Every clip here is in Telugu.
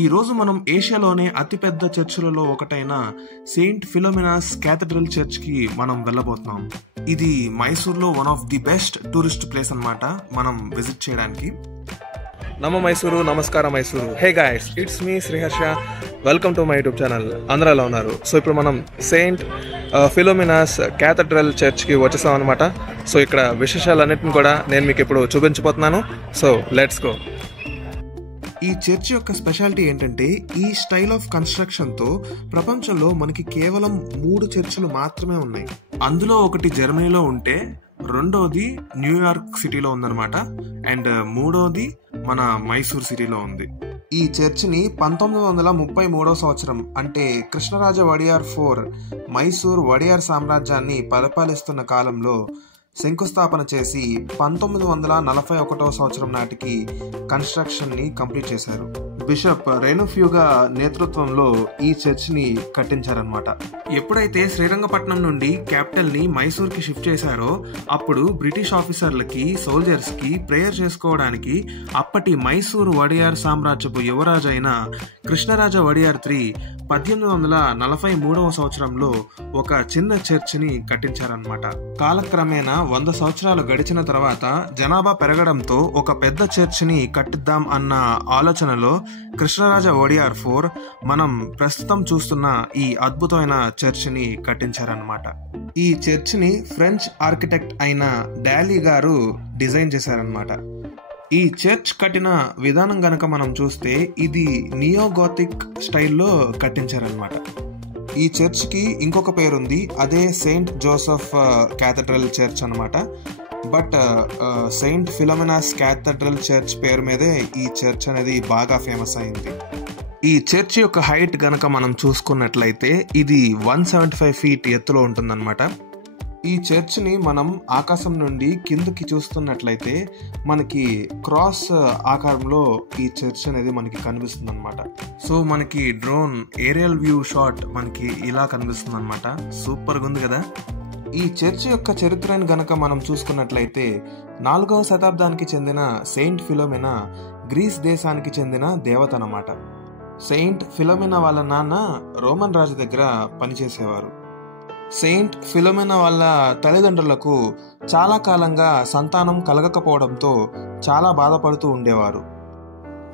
ఈ రోజు మనం ఏషియాలోనే అతిపెద్ద చర్చిలలో ఒకటైన సెయింట్ ఫిలోమినాస్ క్యాథడ్రల్ చర్చ్ కి మనం వెళ్ళబోతున్నాం. ఇది మైసూర్లో one of the best tourist place అన్నమాట మనం విజిట్ చేయడానికి. నమ మైసూరు, నమస్కారం Mysuru. Hey guys, it's me Sriharsha. Welcome to my YouTube channel. అందరూ ఎలా ఉన్నారు? సో ఇప్పుడు మనం సెయింట్ ఫిలోమినాస్ క్యాథడ్రల్ చర్చ్కి వచ్చేసాం అనమాట. సో ఇక్కడ విశేషాలన్నింటిని కూడా నేను మీకు ఇప్పుడు చూపించబోతున్నాను. So let's go. ఈ చర్చ్ యొక్క స్పెషాలిటీ ఏంటంటే ఈ స్టైల్ ఆఫ్ కన్స్ట్రక్షన్ తో ప్రపంచంలో మనకి కేవలం 3 చర్చిలు మాత్రమే ఉన్నాయి. అందులో ఒకటి జర్మనీలో ఉంటే, రెండోది న్యూయార్క్ సిటీలో ఉందన్నమాట, అండ్ మూడోది మన మైసూర్ సిటీలో ఉంది. ఈ చర్చిని 1933 సంవత్సరం అంటే కృష్ణరాజ వడియార్ IV మైసూర్ వడియార్ సామ్రాజ్యాన్ని పరిపాలిస్తున్న కాలంలో శంకుస్థాపన చేసి 1941 సంవత్సరం నాటికి కన్స్ట్రక్షన్ ని కంప్లీట్ చేశారు. బిషప్ రెనుఫ్యూగా నేతృత్వంలో ఈ చర్చ్ ని కట్టించారనమాట. ఎప్పుడైతే శ్రీరంగపట్నం నుండి క్యాపిటల్ ని మైసూర్ కి షిఫ్ట్ చేశారో అప్పుడు బ్రిటిష్ ఆఫీసర్లకి, సోల్జర్స్ కి ప్రేయర్ చేసుకోవడానికి అప్పటి మైసూర్ వడియార్ సామ్రాజ్యపు యువరాజు అయిన కృష్ణరాజ వడియార్ III 1843 సంవత్సరంలో ఒక చిన్న చర్చ్ ని కట్టించారనమాట. కాలక్రమేణా 100 సంవత్సరాలు గడిచిన తర్వాత జనాభా పెరగడంతో ఒక పెద్ద చర్చ్ ని కట్టిద్దాం అన్న ఆలోచనలో కృష్ణరాజ వడియార్ IV మనం ప్రస్తుతం చూస్తున్న ఈ అద్భుతమైన చర్చ్ ని కట్టించారనమాట. ఈ చర్చ్ ని ఫ్రెంచ్ ఆర్కిటెక్ట్ అయిన డాలీ గారు డిజైన్ చేశారనమాట. ఈ చర్చ్ కట్టిన విధానం గనక మనం చూస్తే ఇది నియోగోథిక్ స్టైల్లో కట్టించారనమాట. ఈ చర్చ్ కి ఇంకొక పేరుంది, అదే సెయింట్ జోసెఫ్ క్యాథడ్రల్ చర్చ్ అనమాట. బట్ సెయింట్ ఫిలోమినాస్ క్యాథడ్రల్ చర్చ్ పేరు మీదే ఈ చర్చ్ అనేది బాగా ఫేమస్ అయింది. ఈ చర్చ్ యొక్క హైట్ గనక మనం చూసుకున్నట్లయితే ఇది 175 ఫీట్ ఎత్తులో ఉంటుందన్నమాట. ఈ చర్చ్ ని మనం ఆకాశం నుండి కిందకి చూస్తున్నట్లయితే మనకి క్రాస్ ఆకారంలో ఈ చర్చ్ అనేది మనకి కనిపిస్తుంది అనమాట. సో మనకి డ్రోన్ ఏరియల్ వ్యూ షాట్ మనకి ఇలా కనిపిస్తుంది అనమాట. సూపర్ గా ఉంది కదా. ఈ చర్చ్ యొక్క చరిత్రను గనక మనం చూసుకున్నట్లయితే 4వ శతాబ్దానికి చెందిన సెయింట్ ఫిలోమినా గ్రీస్ దేశానికి చెందిన దేవత అన్నమాట. సెయింట్ ఫిలోమినా వాళ్ళ నాన్న రోమన్ రాజు దగ్గర పనిచేసేవారు. సెయింట్ ఫిలోమినా వాళ్ళ తల్లిదండ్రులకు చాలా కాలంగా సంతానం కలగకపోవడంతో చాలా బాధపడుతూ ఉండేవారు.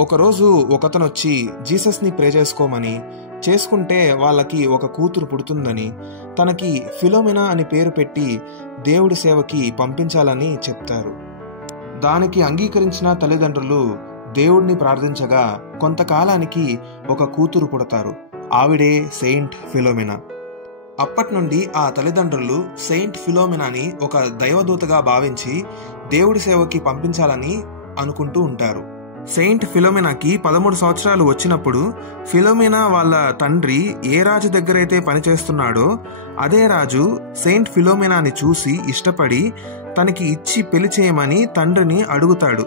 ఒకరోజు ఒకతను వచ్చి జీసస్ ని ప్రే చేసుకోమని, చేసుకుంటే వాళ్ళకి ఒక కూతురు పుడుతుందని, తనకి ఫిలోమినా అని పేరు పెట్టి దేవుడి సేవకి పంపించాలని చెప్తారు. దానికి అంగీకరించిన తల్లిదండ్రులు దేవుడిని ప్రార్థించగా కొంతకాలానికి ఒక కూతురు పుడతారు. ఆవిడే సెయింట్ ఫిలోమినా. అప్పటి నుండి ఆ తల్లిదండ్రులు సెయింట్ ఫిలోమినాని ఒక దైవదూతగా భావించి దేవుడి సేవకి పంపించాలని అనుకుంటూ ఉంటారు. సెయింట్ ఫిలోమినాకి 13 సంవత్సరాలు వచ్చినప్పుడు ఫిలోమినా వాళ్ళ తండ్రి ఏ రాజు దగ్గరైతే పనిచేస్తున్నాడో అదే రాజు సెయింట్ ఫిలోమినాని చూసి ఇష్టపడి తనకి ఇచ్చి పెళ్లి చేయమని తండ్రిని అడుగుతాడు.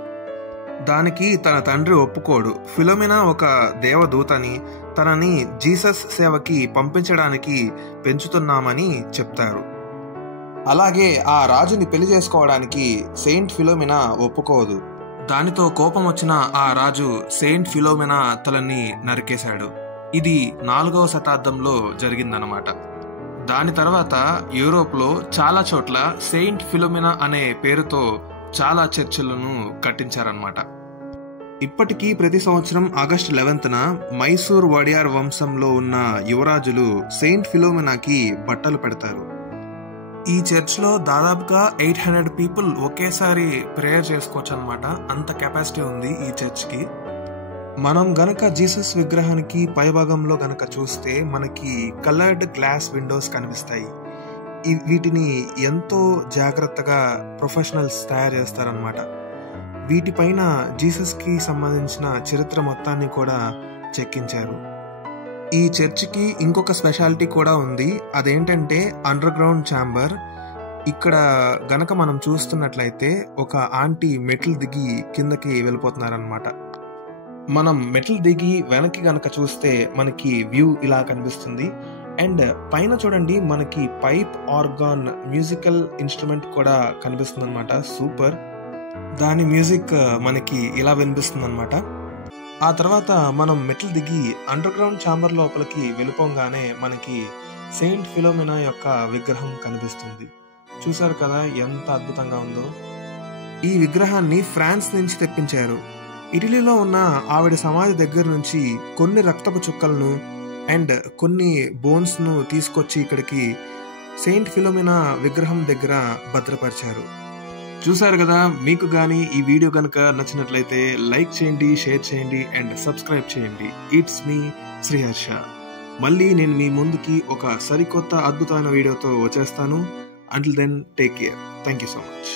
దానికి తన తండ్రి ఒప్పుకోడు. ఫిలోమినా ఒక దేవదూతని, తనని జీసస్ సేవకి పంపించడానికి పెంచుతున్నామని చెప్తారు. అలాగే ఆ రాజుని పెళ్లి చేసుకోవడానికి సెయింట్ ఫిలోమినా ఒప్పుకోదు. దానితో కోపం వచ్చిన ఆ రాజు సెయింట్ ఫిలోమినా తలని నరికేశాడు. ఇది 4వ శతాబ్దంలో జరిగిందనమాట. దాని తర్వాత యూరోప్ లో చాలా చోట్ల సెయింట్ ఫిలోమినా అనే పేరుతో చాలా చర్చిలను కట్టించారనమాట. ఇప్పటికీ ప్రతి సంవత్సరం ఆగస్టు 11న మైసూర్ వడియార్ వంశంలో ఉన్న యువరాజులు సెయింట్ ఫిలోమినాకి బట్టలు పెడతారు. ఈ చర్చ్ లో దాదాపుగా 800 పీపుల్ ఒకేసారి ప్రేయర్ చేసుకోవచ్చు అనమాట. అంత కెపాసిటీ ఉంది ఈ చర్చ్ కి. మనం గనక జీసస్ విగ్రహానికి పైభాగంలో గనక చూస్తే మనకి కలర్డ్ గ్లాస్ విండోస్ కనిపిస్తాయి. వీటిని ఎంతో జాగ్రత్తగా ప్రొఫెషనల్స్ తయారు చేస్తారనమాట. వీటిపైన జీసస్ కి సంబంధించిన చరిత్ర మొత్తాన్ని కూడా చెక్కించారు. ఈ చర్చికి ఇంకొక స్పెషాలిటీ కూడా ఉంది. అదేంటంటే అండర్ గ్రౌండ్ ఛాంబర్. ఇక్కడ గనక మనం చూస్తున్నట్లయితే ఒక ఆంటీ మెట్లు దిగి కిందకి వెళ్ళిపోతున్నారనమాట. మనం మెట్లు దిగి వెనక్కి గనక చూస్తే మనకి వ్యూ ఇలా కనిపిస్తుంది. అండ్ పైన చూడండి మనకి పైప్ ఆర్గాన్ మ్యూజికల్ ఇన్స్ట్రుమెంట్ కూడా కనిపిస్తుంది అనమాట. సూపర్. దాని మ్యూజిక్ మనకి ఇలా వినిపిస్తుంది అనమాట. ఆ తర్వాత మనం మెట్లు దిగి అండర్ గ్రౌండ్ ఛాంబర్ లోపలికి వెళ్ళిపోగానే మనకి సెయింట్ ఫిలోమినా యొక్క విగ్రహం కనిపిస్తుంది. చూసారు కదా ఎంత అద్భుతంగా ఉందో. ఈ విగ్రహాన్ని ఫ్రాన్స్ నుంచి తెప్పించారు. ఇటలీలో ఉన్న ఆవిడ సమాధి దగ్గర నుంచి కొన్ని రక్తపు చుక్కలను అండ్ కొన్ని బోన్స్ ను తీసుకొచ్చి ఇక్కడికి సెయింట్ ఫిలోమినా విగ్రహం దగ్గర భద్రపరిచారు. చూసారు కదా, మీకు కానీ ఈ వీడియో కనుక నచ్చినట్లయితే లైక్ చేయండి, షేర్ చేయండి అండ్ సబ్స్క్రైబ్ చేయండి. It's me Sriharsha. మళ్ళీ నేను మీ ముందుకి ఒక సరికొత్త అద్భుతమైన వీడియోతో వచ్చేస్తాను. Until then, take care. Thank you so much.